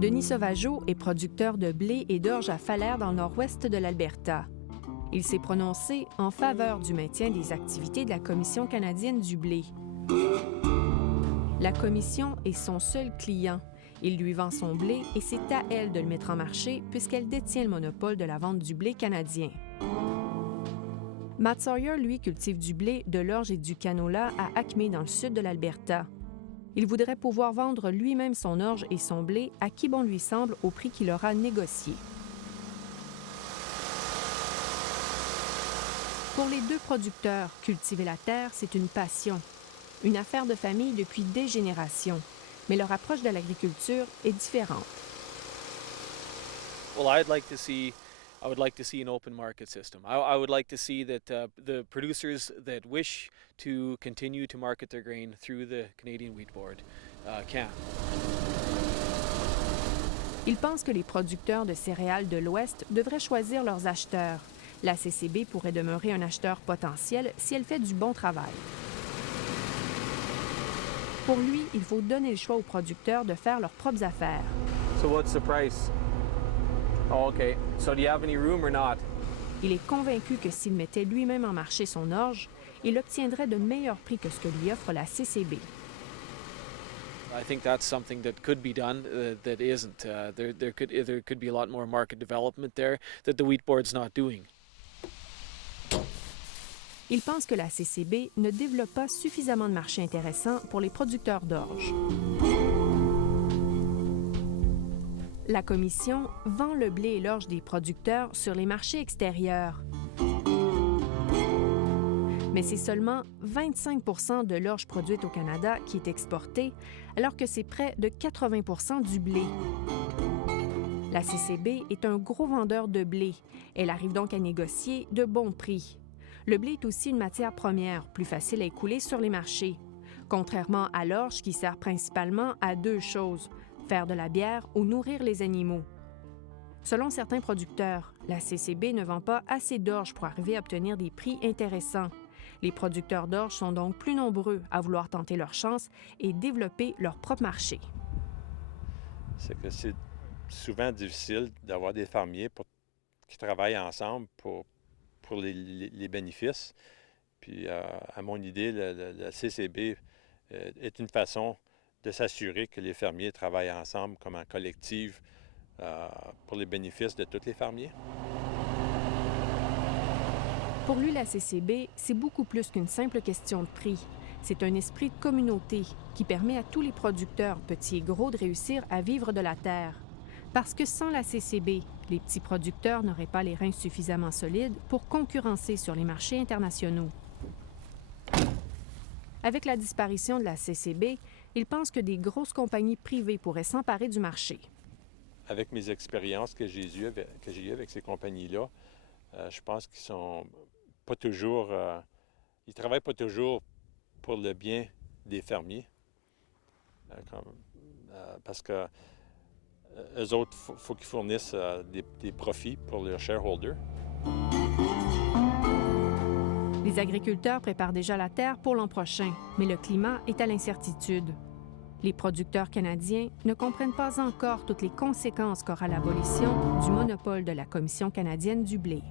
Denis Sauvageau est producteur de blé et d'orge à Falaire dans le nord-ouest de l'Alberta. Il s'est prononcé en faveur du maintien des activités de la Commission canadienne du blé. La Commission est son seul client. Il lui vend son blé et c'est à elle de le mettre en marché puisqu'elle détient le monopole de la vente du blé canadien. Matt Sawyer, lui, cultive du blé, de l'orge et du canola à Acme dans le sud de l'Alberta. Il voudrait pouvoir vendre lui-même son orge et son blé à qui bon lui semble au prix qu'il aura négocié. Pour les deux producteurs, cultiver la terre, c'est une passion, une affaire de famille depuis des générations. Mais leur approche de l'agriculture est différente. Well, I would like to see an open market system. I would like to see that the producers that wish to continue to market their grain through the Canadian Wheat Board can. Ils pensent que les producteurs de céréales de l'Ouest devraient choisir leurs acheteurs. La CCB pourrait demeurer un acheteur potentiel si elle fait du bon travail. Pour lui, il faut donner le choix aux producteurs de faire leurs propres affaires. So what's the price? Oh, okay. So do you have any room or not? Il est convaincu que s'il mettait lui-même en marché son orge, il obtiendrait de meilleurs prix que ce que lui offre la CCB. I think that's something that could be done that isn't. There could be a lot more market development there that the Wheat Board's not doing. Il pense que la CCB ne développe pas suffisamment de marchés intéressants pour les producteurs d'orge. La Commission vend le blé et l'orge des producteurs sur les marchés extérieurs. Mais c'est seulement 25 % de l'orge produite au Canada qui est exportée, alors que c'est près de 80 % du blé. La CCB est un gros vendeur de blé. Elle arrive donc à négocier de bons prix. Le blé est aussi une matière première, plus facile à écouler sur les marchés, contrairement à l'orge qui sert principalement à deux choses, faire de la bière ou nourrir les animaux. Selon certains producteurs, la CCB ne vend pas assez d'orge pour arriver à obtenir des prix intéressants. Les producteurs d'orge sont donc plus nombreux à vouloir tenter leur chance et développer leur propre marché. C'est que c'est souvent difficile d'avoir des fermiers qui travaillent ensemble pour les bénéfices. Puis, à mon idée, la CCB est une façon de s'assurer que les fermiers travaillent ensemble comme en collectif pour les bénéfices de tous les fermiers. Pour lui, la CCB, c'est beaucoup plus qu'une simple question de prix. C'est un esprit de communauté qui permet à tous les producteurs, petits et gros, de réussir à vivre de la terre. Parce que sans la CCB, les petits producteurs n'auraient pas les reins suffisamment solides pour concurrencer sur les marchés internationaux. Avec la disparition de la CCB, il pense que des grosses compagnies privées pourraient s'emparer du marché. Avec mes expériences que j'ai eues avec ces compagnies-là, je pense qu'ils sont pas toujours... ils travaillent pas toujours pour le bien des fermiers. Parce que eux autres, il faut qu'ils fournissent des profits pour leurs shareholders. Les agriculteurs préparent déjà la terre pour l'an prochain, mais le climat est à l'incertitude. Les producteurs canadiens ne comprennent pas encore toutes les conséquences qu'aura l'abolition du monopole de la Commission canadienne du blé.